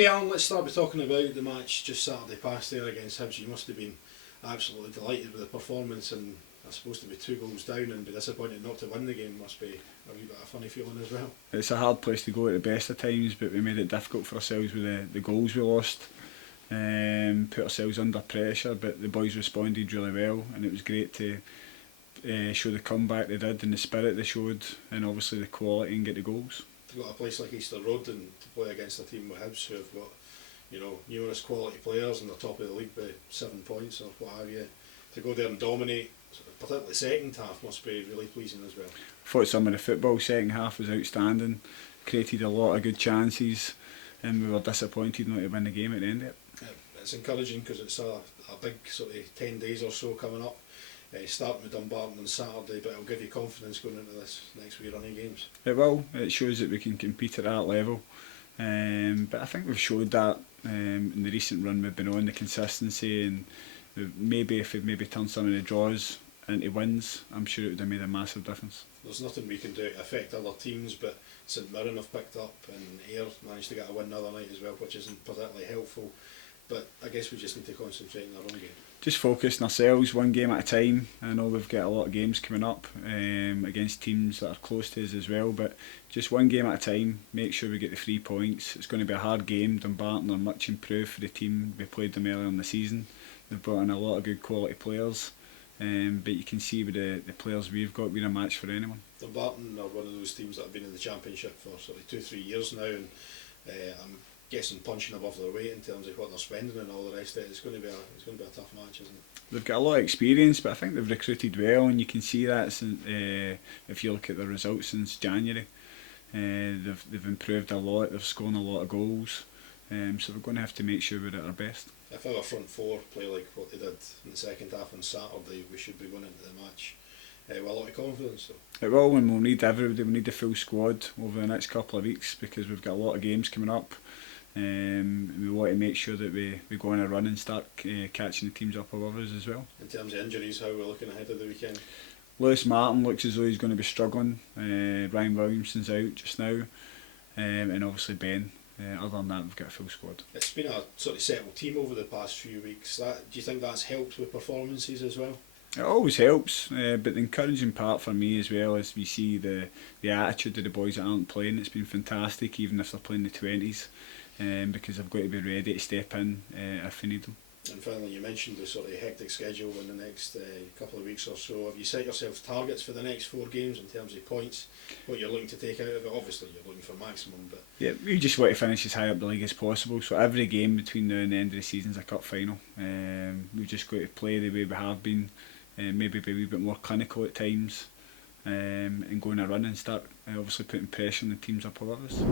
Okay, Alan, let's start by talking about the match just Saturday past there against Hibs. You must have been absolutely delighted with the performance, and I suppose to be 2 goals down and be disappointed not to win the game must be a wee bit of a funny feeling as well. It's a hard place to go at the best of times, but we made it difficult for ourselves with the goals we lost. Put ourselves under pressure, but the boys responded really well, and it was great to show the comeback they did and the spirit they showed, and obviously the quality and get the goals. To go to a place like Easter Road and to play against a team with Hibs who have got, numerous quality players and they're top of the league by 7 points or what have you, to go there and dominate, particularly the second half, must be really pleasing as well. I thought some of the football second half was outstanding, created a lot of good chances, and we were disappointed not to win the game at the end of it. It's encouraging because it's a big sort of 10 days or so coming up. Starting with Dumbarton on Saturday, but it'll give you confidence going into this next wee run of games. It will. It shows that we can compete at that level. But I think we've showed that in the recent run we've been on, the consistency, and maybe if we turned some of the draws into wins, I'm sure it would have made a massive difference. There's nothing we can do to affect other teams, but St Mirren have picked up and Ayr managed to get a win the other night as well, which isn't particularly helpful. But I guess we just need to concentrate on our own game. Just focus on ourselves, one game at a time. I know we've got a lot of games coming up against teams that are close to us as well, but just one game at a time, make sure we get the 3 points. It's going to be a hard game. Dumbarton are much improved for the team. We played them earlier in the season. They've brought in a lot of good quality players, but you can see with the players we've got, we're a match for anyone. Dumbarton are one of those teams that have been in the Championship for sort of 2-3 years now, and I'm guessing punching above their weight in terms of what they're spending and all the rest of it. It's going to be a tough match, isn't it? They've got a lot of experience, but I think they've recruited well, and you can see that if you look at the results since January. They've improved a lot. They've scored a lot of goals, so we're going to have to make sure we're at our best. If our front four play like what they did in the second half on Saturday, we should be winning the match with a lot of confidence. So. It will, and we'll need everybody. We need the full squad over the next couple of weeks because we've got a lot of games coming up. We want to make sure that we go on a run and start catching the teams up above us as well. In terms of injuries, how are we looking ahead of the weekend? Lewis Martin looks as though he's going to be struggling. Ryan Williamson's out just now, and obviously Ben. Other than that, we've got a full squad. It's been a sort of settled team over the past few weeks. Do you think that's helped with performances as well? It always helps, but the encouraging part for me as well is we see the attitude of the boys that aren't playing. It's been fantastic, even if they're playing the 20s. Because I've got to be ready to step in if we need them. And finally, you mentioned the sort of hectic schedule in the next couple of weeks or so. Have you set yourself targets for the next 4 games in terms of points, what you're looking to take out of it? Obviously you're looking for maximum, but... Yeah, we just want to finish as high up the league as possible, so every game between now and the end of the season is a cup final. We've just got to play the way we have been, maybe be a wee bit more clinical at times, and go on a run and start obviously putting pressure on the teams up above us.